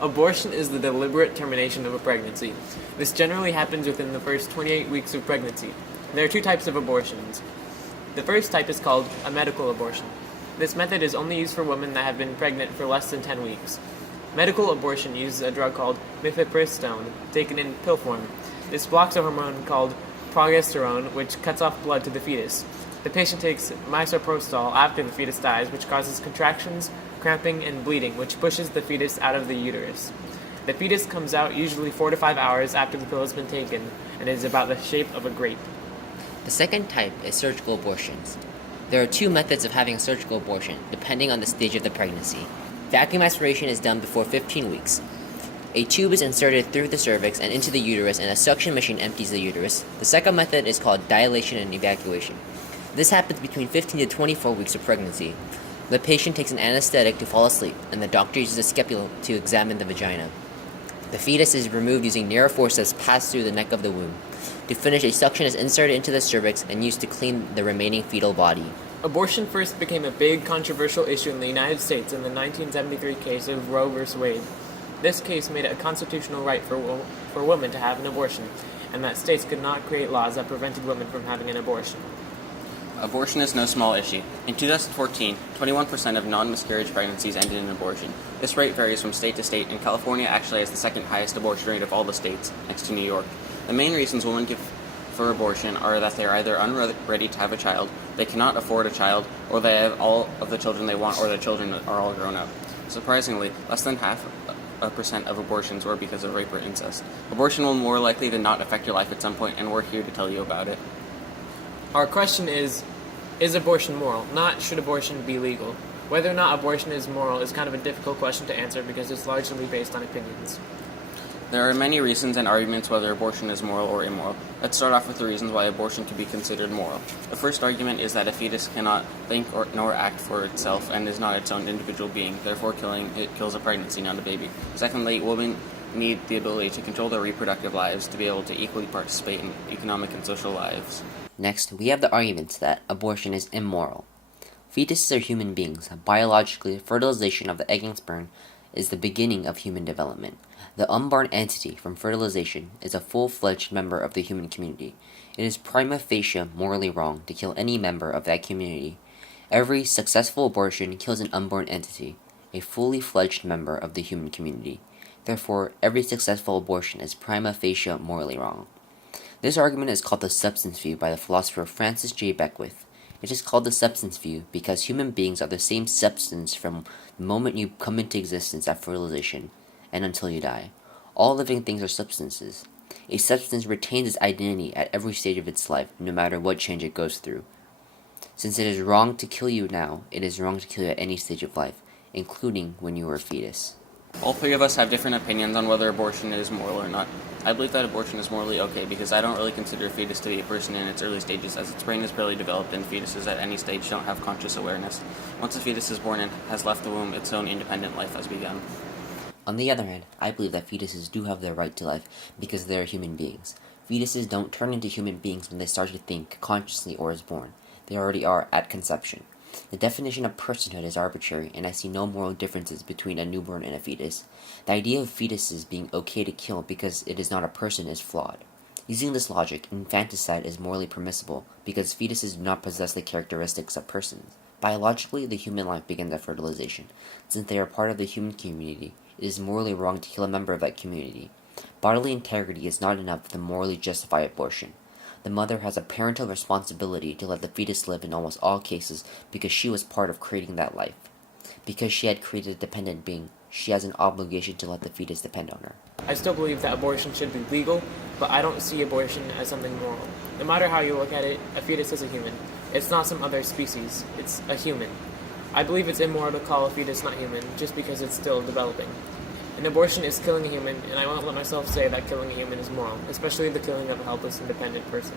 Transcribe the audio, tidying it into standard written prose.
Abortion is the deliberate termination of a pregnancy. This generally happens within the first 28 weeks of pregnancy. There are two types of abortions. The first type is called a medical abortion. This method is only used for women that have been pregnant for less than 10 weeks. Medical abortion uses a drug called mifepristone, taken in pill form. This blocks a hormone called progesterone, which cuts off blood to the fetus. The patient takes misoprostol after the fetus dies, which causes contractions, cramping, and bleeding, which pushes the fetus out of the uterus. The fetus comes out usually 4 to 5 hours after the pill has been taken, and is about the shape of a grape. The second type is surgical abortions. There are two methods of having a surgical abortion, depending on the stage of the pregnancy. Vacuum aspiration is done before 15 weeks. A tube is inserted through the cervix and into the uterus, and a suction machine empties the uterus. The second method is called dilation and evacuation. This happens between 15 to 24 weeks of pregnancy. The patient takes an anesthetic to fall asleep, and the doctor uses a scalpel to examine the vagina. The fetus is removed using narrow forceps passed through the neck of the womb. To finish, a suction is inserted into the cervix and used to clean the remaining fetal body. Abortion first became a big controversial issue in the United States in the 1973 case of Roe v. Wade. This case made it a constitutional right for women to have an abortion, and that states could not create laws that prevented women from having an abortion. Abortion is no small issue. In 2014, 21% of non-miscarriage pregnancies ended in abortion. This rate varies from state to state, and California actually has the second highest abortion rate of all the states, next to New York. The main reasons women give for abortion are that they are either unready to have a child, they cannot afford a child, or they have all of the children they want, or their children are all grown up. Surprisingly, less than half a percent of abortions were because of rape or incest. Abortion will more likely than not affect your life at some point, and we're here to tell you about it. Our question is abortion moral? Not should abortion be legal. Whether or not abortion is moral is kind of a difficult question to answer because it's largely based on opinions. There are many reasons and arguments whether abortion is moral or immoral. Let's start off with the reasons why abortion can be considered moral. The first argument is that a fetus cannot think nor act for itself and is not its own individual being, therefore killing it kills a pregnancy, not a baby. Secondly, women need the ability to control their reproductive lives to be able to equally participate in economic and social lives. Next, we have the argument that abortion is immoral. Fetuses are human beings. Biologically, fertilization of the egg and sperm is the beginning of human development. The unborn entity from fertilization is a full-fledged member of the human community. It is prima facie morally wrong to kill any member of that community. Every successful abortion kills an unborn entity, a fully fledged member of the human community. Therefore, every successful abortion is prima facie morally wrong. This argument is called the substance view by the philosopher Francis J. Beckwith. It is called the substance view because human beings are the same substance from the moment you come into existence at fertilization and until you die. All living things are substances. A substance retains its identity at every stage of its life, no matter what change it goes through. Since it is wrong to kill you now, it is wrong to kill you at any stage of life, including when you were a fetus. All three of us have different opinions on whether abortion is moral or not. I believe that abortion is morally okay because I don't really consider a fetus to be a person in its early stages, as its brain is barely developed and fetuses at any stage don't have conscious awareness. Once a fetus is born and has left the womb, its own independent life has begun. On the other hand, I believe that fetuses do have their right to life because they are human beings. Fetuses don't turn into human beings when they start to think consciously or is born. They already are at conception. The definition of personhood is arbitrary, and I see no moral differences between a newborn and a fetus. The idea of fetuses being okay to kill because it is not a person is flawed. Using this logic, infanticide is morally permissible because fetuses do not possess the characteristics of persons. Biologically, the human life begins at fertilization. Since they are part of the human community, it is morally wrong to kill a member of that community. Bodily integrity is not enough to morally justify abortion. The mother has a parental responsibility to let the fetus live in almost all cases because she was part of creating that life. Because she had created a dependent being, she has an obligation to let the fetus depend on her. I still believe that abortion should be legal, but I don't see abortion as something moral. No matter how you look at it, a fetus is a human. It's not some other species. It's a human. I believe it's immoral to call a fetus not human just because it's still developing. An abortion is killing a human, and I won't let myself say that killing a human is moral, especially the killing of a helpless, independent person.